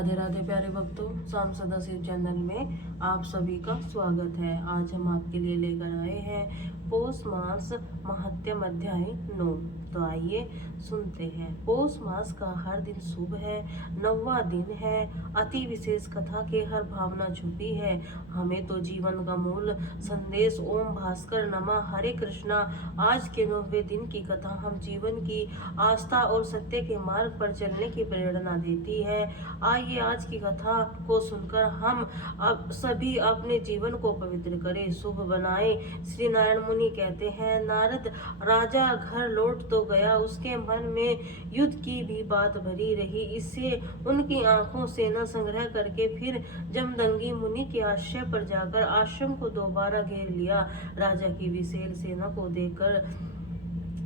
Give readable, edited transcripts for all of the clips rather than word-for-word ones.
राधे राधे प्यारे भक्तों, शाम सदा शिव चैनल में आप सभी का स्वागत है। आज हम आपके लिए लेकर आए हैं पौष मास महात्म्य अध्याय 9। तो आइए सुनते हैं। पौष मास का हर दिन शुभ है, 9वां दिन है। अति विशेष कथा के हर भावना छुपी है। हमें तो जीवन का मूल संदेश ओम भास्कर नमः हरे कृष्णा। आज के 9वें दिन की कथा हम जीवन की आस्था और सत्य के मार्ग पर चलने की प्रेरणा देती है। आइए आज की कथा को सुनकर हम अब सभी अपने जीवन को पवित्र करें, शुभ बनाएं। श्री नारायण मुनि कहते हैं, नारद राजा घर लौट तो गया, उसके मन में युद्ध की भी बात भरी रही। इससे उनकी आंखों से न संग्रह करके फिर जमदंगी मुनि के आश्रय पर जाकर आश्रम को दोबारा घेर लिया। राजा की विशाल सेना को देखकर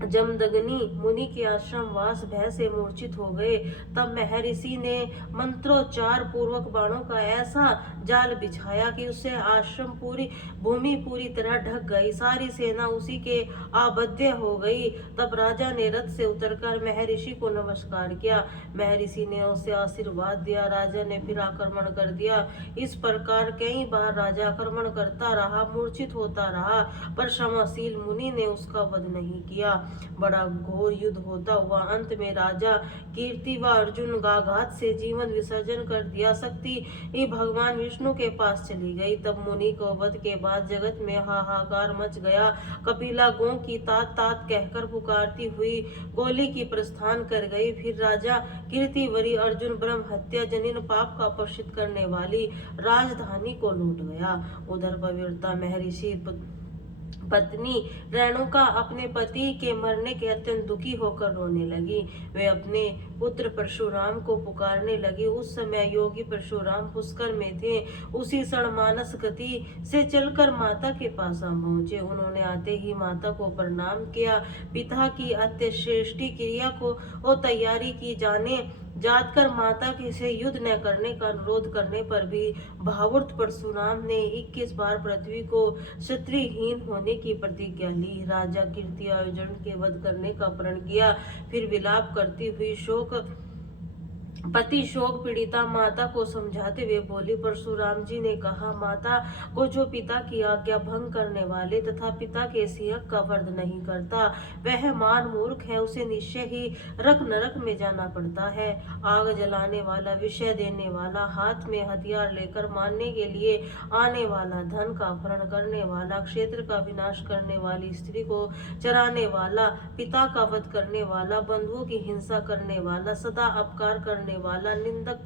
जमदग्नि मुनि के आश्रम वास भय से मूर्छित हो गए। तब महर्षि ने मंत्रोच्चार पूर्वक बाणों का ऐसा जाल बिछाया कि उससे आश्रम पूरी भूमि पूरी तरह ढक गई। सारी सेना उसी के आबद्ध हो गई। तब राजा ने रथ से उतरकर महर्षि को नमस्कार किया। महर्षि ने उसे आशीर्वाद दिया। राजा ने फिर आक्रमण कर दिया। इस प्रकार कई बार राजा आक्रमण करता रहा, मूर्छित होता रहा, पर क्षमाशील मुनि ने उसका वध नहीं किया। बड़ा घोर युद्ध होता हुआ अंत में राजा कीर्ति व अर्जुन गाघात से जीवन विसर्जन कर दिया। शक्ति भगवान विष्णु के पास चली गई। तब मुनि को वध के बाद जगत में हाहाकार मच गया। कपिला गौ की तात तात कहकर पुकारती हुई गोली की प्रस्थान कर गई। फिर राजा कीर्तिवरी अर्जुन ब्रह्म हत्या जनिन पाप का प्रसिद्ध करने वाली राजधानी को लौट गया। उधर पवित्रता महर्षि पत्नी रेणुका अपने पति के मरने के अत्यंत दुखी होकर रोने लगी। वे अपने पुत्र परशुराम को पुकारने लगी। उस समय योगी परशुराम पुष्कर में थे। उसी क्षण मानस गति से चलकर माता के पास आ पहुंचे। उन्होंने आते ही माता को प्रणाम किया। पिता की अत्यश्रेष्ठी क्रिया को तैयारी की जात कर माता से युद्ध न करने का अनुरोध करने पर भी भावुक परशुराम ने 21 बार पृथ्वी को क्षत्रियहीन होने की प्रतिज्ञा ली। राजा कीर्ति अर्जुन के वध करने का प्रण किया। फिर विलाप करती हुई पति शोक पीड़िता माता को समझाते हुए बोली। परशुराम जी ने कहा, माता को जो पिता की आज्ञा भंग करने वाले तथा पिता के सिहक का वध नहीं करता, वह मान मूर्ख है। उसे निश्चय ही नरक में जाना पड़ता है। आग जलाने वाला, विषय देने वाला, हाथ में हथियार लेकर मारने के लिए आने वाला, धन का अपहरण करने वाला, क्षेत्र का विनाश करने वाली स्त्री को चराने वाला, पिता का वध करने वाला, बंधुओं की हिंसा करने वाला, सदा अपकार करने वाला, निंदक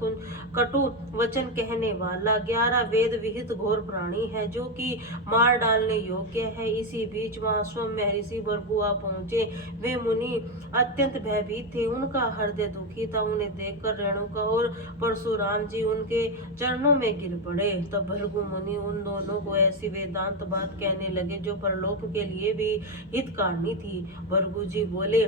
कटु वचन कहने वाला, 11 वेद विहित घोर प्राणी है, जो कि मार डालने योग्य है। इसी बीच वहां स्वयं महर्षि भृगु आ पहुंचे। वे मुनि अत्यंत भयभीत थे, उनका हृदय दुखी था। उन्हें देखकर रेणुका और परशुराम जी उनके चरणों में गिर पड़े। तब भृगु मुनि उन दोनों को ऐसी वेदांत बात कहने लगे जो परलोक के लिए भी हितकारणी थी। भृगु जी बोले,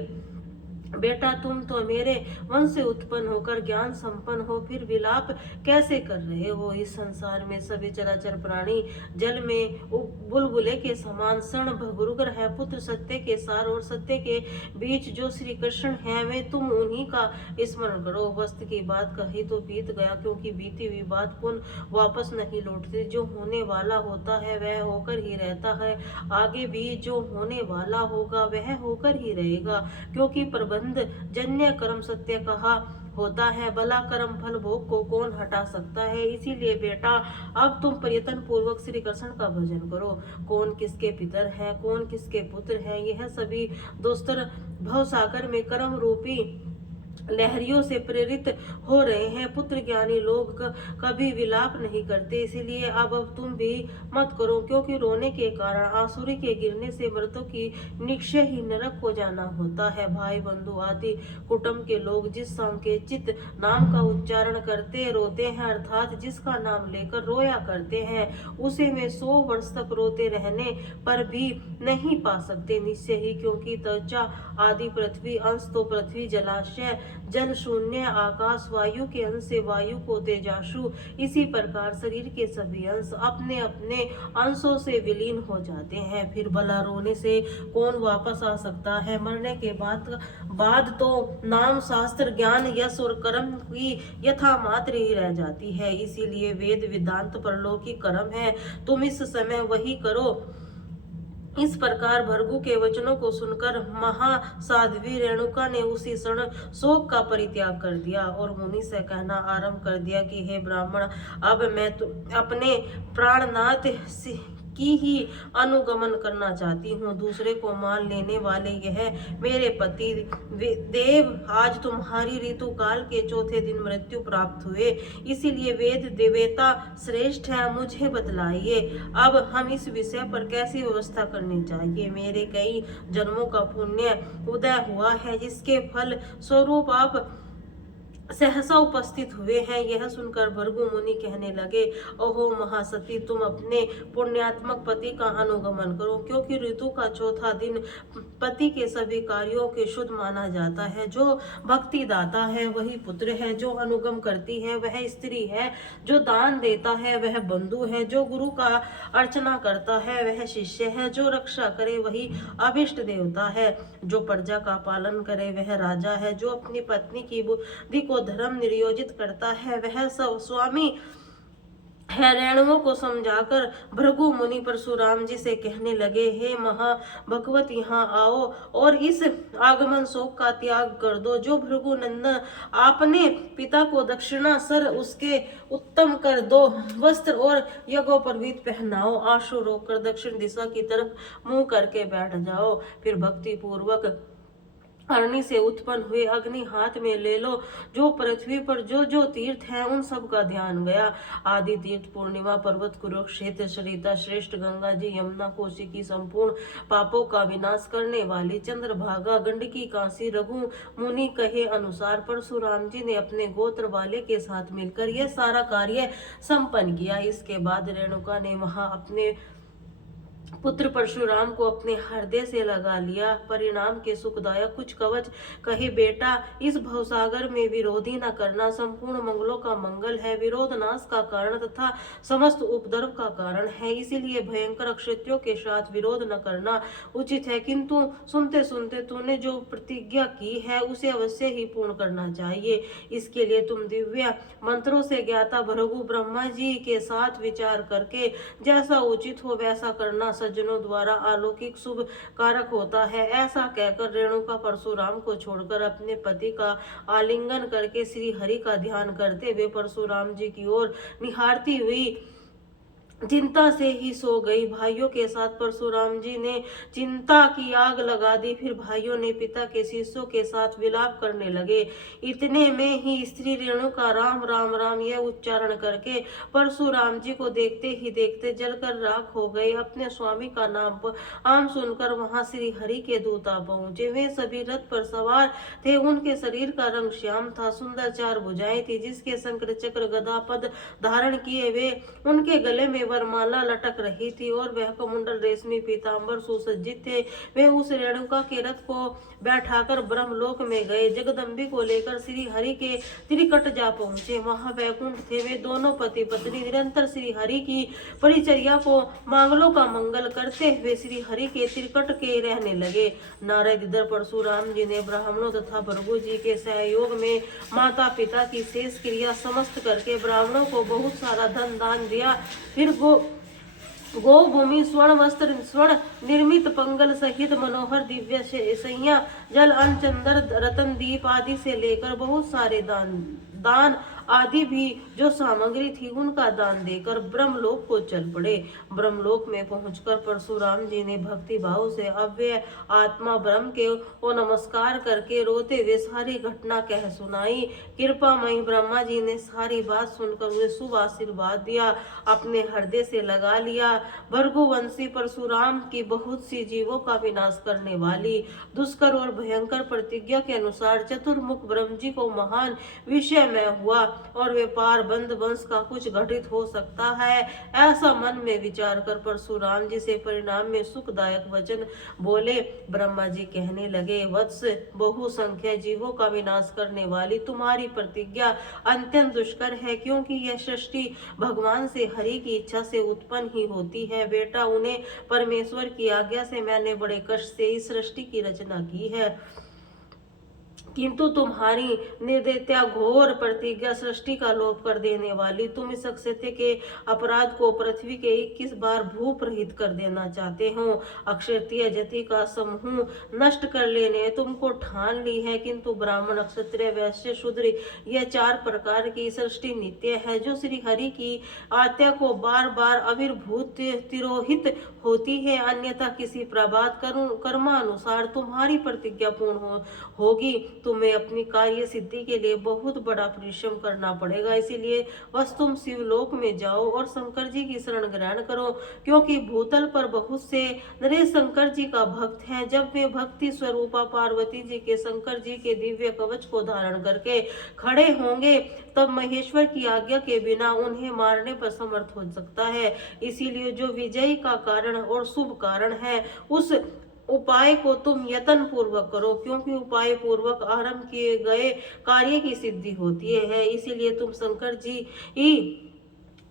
बेटा, तुम तो मेरे वंश से उत्पन्न होकर ज्ञान संपन्न हो, फिर विलाप कैसे कर रहे हो? इस संसार में सभी चराचर प्राणी जल में बुलबुले के समान क्षण भंगुर है। पुत्र सत्य के सार और सत्य के बीच जो श्री कृष्ण है, वे तुम उन्हीं का स्मरण करो। वस्तु की बात कही तो बीत गया, क्योंकि बीती हुई बात पुनः वापस नहीं लौटती। जो होने वाला होता है वह होकर ही रहता है। आगे भी जो होने वाला होगा वह होकर ही रहेगा, क्योंकि प्रबंध जन्य कर्म सत्य कहा होता है। भला कर्म फल भोग को कौन हटा सकता है? इसीलिए बेटा, अब तुम प्रयत्न पूर्वक श्री कृष्ण का भजन करो। कौन किसके पितर है, कौन किसके पुत्र है, यह सभी दोस्तर भवसागर में कर्म रूपी लहरियों से प्रेरित हो रहे हैं। पुत्र ज्ञानी लोग कभी विलाप नहीं करते, इसलिए अब तुम भी मत करो, क्योंकि रोने के कारण आसुरी के गिरने से मृतों की निश्चय ही नरक को जाना होता है। भाई बंधु आदि कुटुंब के लोग जिस सांकेतिक नाम का उच्चारण करते रोते हैं, अर्थात जिसका नाम लेकर रोया करते हैं, उसे में 100 वर्ष तक रोते रहने पर भी नहीं पा सकते निश्चय ही, क्योंकि त्वचा आदि पृथ्वी अंश तो पृथ्वी जलाशय जल शून्य आकाश, वायु के अंश से वायु को तेजाशु। इसी प्रकार शरीर के सभी अंश अपने अपने अंशों से विलीन हो जाते हैं। फिर भला रोने से कौन वापस आ सकता है? मरने के बाद तो नाम, शास्त्र, ज्ञान, यश और कर्म की यथा मात्र ही रह जाती है। इसीलिए वेद वेदांत परलौकिक कर्म है, तुम इस समय वही करो। इस प्रकार भृगु के वचनों को सुनकर महासाध्वी रेणुका ने उसी क्षण शोक का परित्याग कर दिया और मुनि से कहना आरंभ कर दिया कि हे ब्राह्मण, अब मैं अपने प्राणनाथ की ही अनुगमन करना चाहती हूँ। दूसरे को मान लेने वाले यह मेरे पति देव आज तुम्हारी ऋतु काल के चौथे दिन मृत्यु प्राप्त हुए, इसीलिए वेद देवता श्रेष्ठ है, मुझे बतलाइए अब हम इस विषय पर कैसी व्यवस्था करनी चाहिए। मेरे कई जन्मों का पुण्य उदय हुआ है, जिसके फल स्वरूप आप सहसा उपस्थित हुए हैं। यह सुनकर भृगु मुनि कहने लगे, ओहो महासती, तुम अपने पुण्यात्मक पति का अनुगमन करो, क्योंकि ऋतु का चौथा दिन पति के सभी कार्यों के शुद्ध माना जाता है। जो भक्ति दाता है वही पुत्र है, जो अनुगम करती है वह स्त्री है, जो दान देता है वह बंधु है, जो गुरु का अर्चना करता है वह शिष्य है, जो रक्षा करे वही अभिष्ट देवता है, जो प्रजा का पालन करे वह राजा है, जो अपनी पत्नी की बुद्धि को धर्म नियोजित करता है वह सब स्वामी है। रेणुओं को समझाकर भृगु मुनि परशुराम जी से कहने लगे, हे महाभगवत, यहाँ आओ और इस आगमन शोक का त्याग कर दो। जो भृगु नंदन, आपने पिता को दक्षिणा सर उसके उत्तम कर दो, वस्त्र और यज्ञोपवीत पहनाओ, आंसू रोककर दक्षिण दिशा की तरफ मुंह करके बैठ जाओ। फिर भक्ति पूर्वक अग्नि से उत्पन्न हुए अग्नि हाथ में ले लो। जो पृथ्वी पर जो जो तीर्थ हैं उन सब का ध्यान गया। आदि तीर्थ, पूर्णिमा पर्वत, कुरुक्षेत्र, सरिता, श्रेष्ठ गंगा जी, यमुना, कोसी की संपूर्ण पापों का विनाश करने वाली चंद्रभागा, गंडकी, काशी। रघु मुनि कहे अनुसार परशुराम जी ने अपने गोत्र वाले के साथ मिलकर यह सारा कार्य संपन्न किया। इसके बाद रेणुका ने वहां अपने पुत्र परशुराम को अपने हृदय से लगा लिया। परिणाम के सुखदायक कुछ कवच कहे, बेटा इस भवसागर में विरोधी न करना, संपूर्ण मंगलों का मंगल है, विरोध नाश का कारण तथा समस्त उपद्रव का कारण है, इसीलिए भयंकर क्षत्रियों के साथ विरोध न करना उचित है। किंतु सुनते सुनते तूने जो प्रतिज्ञा की है उसे अवश्य ही पूर्ण करना चाहिए। इसके लिए तुम दिव्य मंत्रों से ज्ञाता भृगु ब्रह्मा जी के साथ विचार करके जैसा उचित हो वैसा करना सज्जनों द्वारा अलौकिक शुभ कारक होता है। ऐसा कहकर रेणुका परशुराम को छोड़कर अपने पति का आलिंगन करके श्री हरि का ध्यान करते हुए परशुराम जी की ओर निहारती हुई चिंता से ही सो गई। भाइयों के साथ परशुराम जी ने चिंता की आग लगा दी। फिर भाइयों ने पिता के शिष्यों के साथ विलाप करने लगे। इतने में ही स्त्री रेणुका राम राम राम यह उच्चारण करके परशुराम जी को देखते ही देखते जलकर राख हो गए। अपने स्वामी का नाम सुनकर वहां श्री हरि के दूता पहुंचे। वे सभी रथ पर सवार थे। उनके शरीर का रंग श्याम था, सुंदर चार भुजाएं थी, जिसके शंकर चक्र गदा पद धारण किए वे उनके गले में वरमाला लटक रही थी और वह कमंडल रेशमी पीतांबर सुसज्जित थे। वे उस रेणुका के रथ को बैठाकर ब्रह्मलोक में गए। जगदम्बी को लेकर श्री हरि के त्रिकट जा पहुंचे। वहां वैकुंठ थे। वे दोनों पति पत्नी निरंतर श्री हरि की परिचर्या को मांगलों का मंगल करते हुए श्री हरि के त्रिकट के रहने लगे। नारद इधर परशुराम जी ने ब्राह्मणों तथा भृगु जी के सहयोग में माता पिता की शेष क्रिया समस्त करके ब्राह्मणों को बहुत सारा धन दान दिया। फिर गो भूमि, स्वर्ण वस्त्र, स्वर्ण निर्मित पंगल सहित मनोहर दिव्य सैया, जल, अन्न, चंदन, रतन, दीप आदि से लेकर बहुत सारे दान आदि भी जो सामग्री थी उनका दान देकर ब्रह्मलोक को चल पड़े। ब्रह्मलोक में पहुंचकर परशुराम जी ने भक्ति भाव से अव्यय आत्मा ब्रह्म के को नमस्कार करके रोते हुए सारी घटना कह सुनाई। कृपामयी ब्रह्मा जी ने सारी बात सुनकर उन्हें शुभ आशीर्वाद दिया, अपने हृदय से लगा लिया। भृगुवंशी परशुराम की बहुत सी जीवों का विनाश करने वाली दुष्कर और भयंकर प्रतिज्ञा के अनुसार चतुर्मुख ब्रह्म जी को महान विषय में हुआ। और व्यापार बंद वंश का कुछ घटित हो सकता है। ऐसा मन में विचार कर परशुराम जी से परिणाम में सुखदायक वचन बोले। ब्रह्मा जी कहने लगे, वत्स, बहुसंख्य जीवों का विनाश करने वाली तुम्हारी प्रतिज्ञा अत्यंत दुष्कर है, क्योंकि यह सृष्टि भगवान से हरि की इच्छा से उत्पन्न ही होती है। बेटा, उन्हें परमेश्वर की आज्ञा से मैंने बड़े कष्ट से इस सृष्टि की रचना की है, किंतु तुम्हारी निर्दयता घोर प्रतिज्ञा सृष्टि का लोप कर देने वाली, तुम इस अक्षत्य के अपराध को पृथ्वी के 21 बार भूप रहित कर देना चाहते हो। अक्षत्रिय जाति का समूह नष्ट कर लेने तुमको ठान ली है, किंतु ब्राह्मण, क्षत्रिय, वैश्य, शूद्र, यह 4 प्रकार की सृष्टि नित्य है, जो श्री हरि की आज्ञा को बार बार आविर्भूत तिरोहित होती है, अन्यथा किसी प्रभात कर्मानुसार तुम्हारी प्रतिज्ञा पूर्ण होगी। तुम्हें अपनी कार्य सिद्धि के लिए बहुत बड़ा परिश्रम करना पड़ेगा, इसीलिए बस तुम शिवलोक में जाओ और शंकर जी की शरण ग्रहण करो, क्योंकि भूतल पर बहुत से नरेश शंकर जी का भक्त हैं। जब वे भक्ति स्वरूपा पार्वती जी के शंकर जी के दिव्य कवच को धारण करके खड़े होंगे, तब महेश्वर की आज्ञा के बिना उन्हें मारने पर समर्थ हो सकता है। इसीलिए जो विजय का कारण और शुभ कारण है, उस उपाय को तुम यत्न पूर्वक करो, क्योंकि उपाय पूर्वक आरंभ किए गए कार्य की सिद्धि होती है। इसीलिए तुम शंकर जी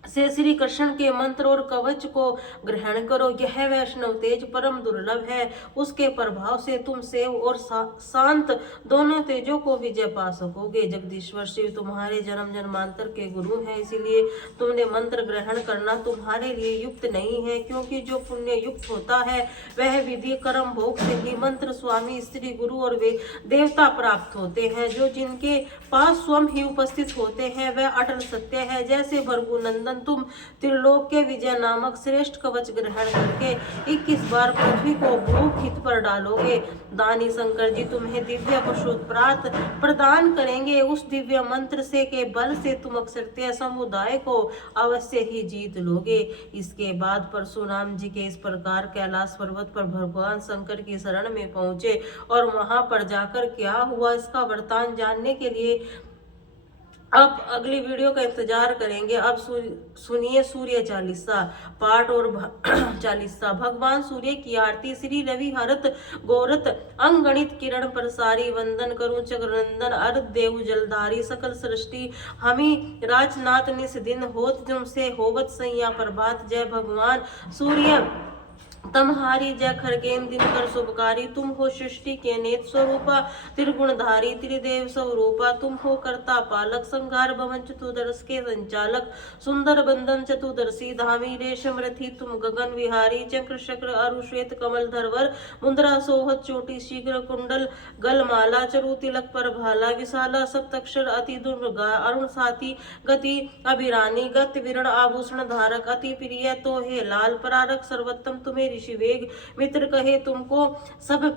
से श्री कृष्ण के मंत्र और कवच को ग्रहण करो। यह वैष्णव तेज परम दुर्लभ है, उसके प्रभाव से तुम सेव और शांत दोनों तेजों को विजय पा सकोगे। जगदीश्वर शिव तुम्हारे जन्म जन्मांतर के गुरु हैं, इसीलिए तुमने मंत्र ग्रहण करना तुम्हारे लिए युक्त नहीं है, क्योंकि जो पुण्य युक्त होता है वह विधि कर्म भोग से ही मंत्र स्वामी स्त्री गुरु और वे देवता प्राप्त होते हैं। जो जिनके पास स्वयं ही उपस्थित होते हैं वह अटल सत्य है। जैसे भृगुनंदन, तुम त्रिलोक के विजय नामक श्रेष्ठ कवच ग्रहण करके 21 बार पृथ्वी को भूख हित पर डालोगे। दानी शंकर जी तुम्हें दिव्य पशुप्रात प्रदान करेंगे। उस दिव्य मंत्र से के बल से तुम अक्षत्रिय समुदाय को अवश्य ही जीत लोगे। इसके बाद परशुराम जी के इस प्रकार कैलाश पर्वत पर भगवान शंकर की शरण में पहुंचे और वहां पर जाकर क्या हुआ इसका वृतांत जानने के लिए अब अगली वीडियो का इंतजार करेंगे। अब सुनिए सूर्य चालीसा पाठ और चालीसा। भगवान सूर्य की आरती। श्री रवि हरत गोरत अंगणित किरण प्रसारी, वंदन करूं चक्रनंदन अर्ध देव जलधारी, सकल सृष्टि हमी राजनाथ निस दिन होत तुमसे होवत सैया प्रभात। जय भगवान सूर्य तमहारी, जय खरगेन दिनकर शुभकारी। तुम हो सृष्टि के नेत्र स्वरूपा, त्रिगुणधारी त्रिदेव स्वरूपा। तुम हो कर्ता पालक, संहार भवन चतुर्दश के संचालक, सुंदर बंदन चतुर्दशी धामी। रेशम रथी तुम गगन विहारी, चक्र शक्र अरुश्वेत कमल धरवर, मुद्रा सोहत चोटी शीघ्र कुंडल गलमाला, चरु तिलक पर भाला, विशाला सप्तक्षर अति दुर्गा, अरुण साथी गति अभिरानी, गत विरण आभूषण धारक, अति प्रिय तो हे लाल परारक। सर्वोत्तम तुम्हें ऋषि वेग मित्र कहे, तुमको सब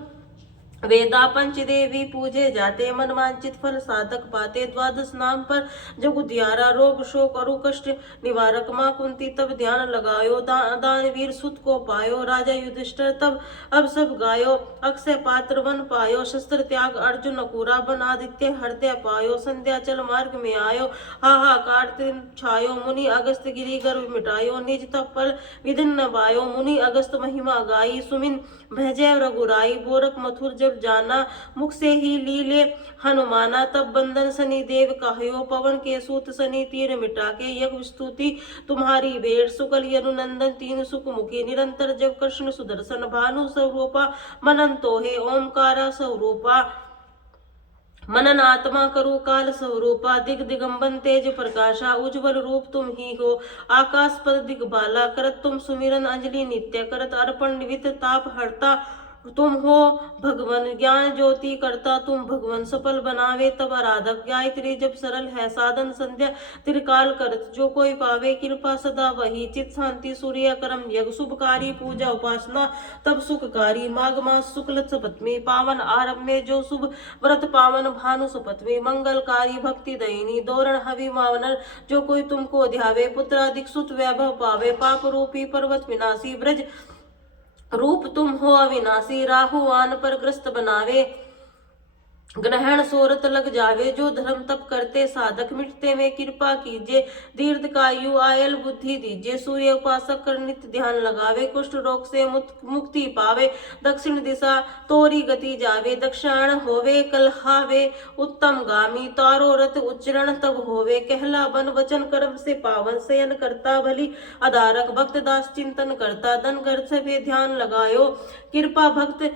वेदा पंच देवी पूजे जाते, मन वांछित फल साधक पाते। द्वादश नाम पर जग उद्यारा, रोग शोक और कष्ट निवारक। मां कुंती तब ध्यान लगायो, दानवीर सुत को पायो। राजा युधिष्ठिर तब अब सब गायो, अक्षय पात्र वन पायो। शस्त्र त्याग अर्जुन अकूरा, बन आदित्य हृदय पायो। संध्या चल मार्ग में आयो, हाहाकार तीन छायो। मुनि अगस्त गिरी गर्भ मिटायो, निज तपल विधिन नवायो। मुनि अगस्त महिमा गाई, सुमिन भजय रघुराई। बोरक मथुर जब जाना, मुख से ही लीले हनुमाना। तब बंदन शनि देव कहयो, पवन के सूत शनि तीर मिटा के। यज्ञ स्तुति तुम्हारी भेंट, सुकल यनुनंदन तीन सुख मुखी। निरंतर जब कृष्ण सुदर्शन, भानु स्वरूपा मनन तोहे। ओमकारा स्वरूपा मनन आत्मा करो काल स्वरूपा। दिग दिगंबन तेज प्रकाशा, उज्ज्वल रूप तुम ही हो। आकाश पद दिगबाला, करत तुम सुमिरन अंजलि नित्य। करत अर्पण निवित ताप हरता तुम हो भगवन। ज्ञान ज्योति करता तुम भगवन, सफल बनावे तब आराधक। गायत्री जब सरल है साधन, संध्या त्रिकाल करत जो कोई पावे। कृपा सदा वही, चित शांति सूर्य कर्म यज्ञ। शुभकारी पूजा उपासना तब सुखकारी। माघ मास शुक्ल सप्तमी, पावन आरंभ में जो शुभ व्रत पावन। भानु सप्तमी मंगलकारी, भक्ति दयिनी। दौरण हवि मावनर जो कोई तुमको ध्यावे। पुत्रादिक सुत वैभव पावे, पाप रूपी पर्वत विनाशी। ब्रज रूप तुम हो अविनाशी, राहु आन पर ग्रस्त बनावे। ग्रहण सोरत लग जावे, जो धर्म तप करते साधक मिटते में कृपा कीजिए, दीर्घकायु आयल बुद्धि दीजिए, सूर्य उपासक कर नित्य ध्यान लगावे, कुष्ठ रोग से मुक्ति पावे, दक्षिण दिशा तोरी गति जावे, दक्षिण होवे कलहावे उत्तम गामी, तारो रथ उच्चरण तब होवे, कहला बन वचन कर्म से पावन, शयन करता भली आधारक, भक्त दास चिंतन करता, धन गर्थ पे ध्यान लगायो, कृपा भक्त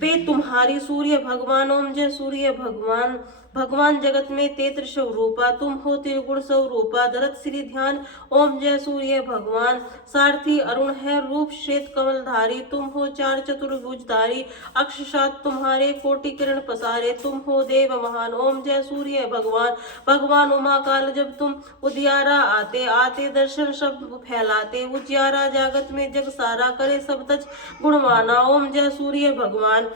पे तुम्हारी, सूर्य भगवान ओम जय सूर्य भगवान, भगवान जगत में तेत्र स्वरूपा, तुम हो त्रिगुण स्वरूपा, धरत श्री ध्यान ओम जय सूर्य भगवान, सारथी अरुण है रूप श्वेत कमलधारी, तुम हो चार चतुर्भुजधारी, अक्षसात तुम्हारे कोटि किरण पसारे, तुम हो देव महान ओम जय सूर्य भगवान, भगवान उमा काल जब तुम उजियारा आते आते, दर्शन सब फैलाते, उजियारा जागत में जग सारा, करे सब तज गुणवाना ओम जय सूर्य भगवान,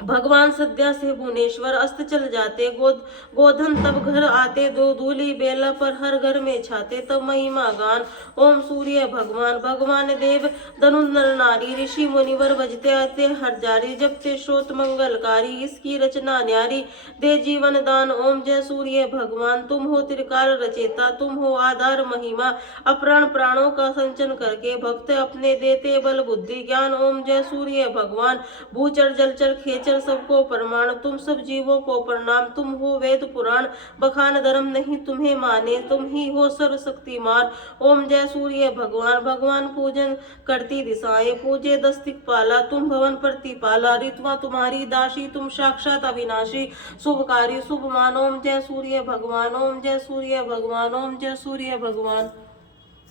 भगवान सद्या से भुवनेश्वर अस्त चल जाते, गोधन तब घर आते, दो धूली बेला पर हर घर में छाते, तब महिमा गान ओम सूर्य भगवान, भगवान देव धनुर्धर नारी, ऋषि मुनिवर बजते आते हर जारी, जपते श्रोत मंगलकारी, इसकी रचना न्यारी, दे जीवन दान ओम जय सूर्य भगवान, तुम हो त्रिकाल रचेता, तुम हो आधार महिमा, अप्राण प्राणों का संचन करके भक्त अपने देते बल बुद्धि ज्ञान ओम जय सूर्य भगवान, भूचर जलचर खेचर सबको प्रमाण, तुम सब जीवों को प्रणाम, तुम हो वेद पुराण, बखान धर्म नहीं तुम्हें माने, तुम ही हो सर्वशक्तिमान ओम जय सूर्य भगवान, भगवान पूजन करती दिशाएं, पूजे दस दिक्पाला, तुम भवन प्रतिपाला, ऋतुआ तुम्हारी दासी, तुम साक्षात अविनाशी, शुभकारी शुभमान ओम जय सूर्य भगवान, ओम जय सूर्य भगवान, ओम जय सूर्य भगवान।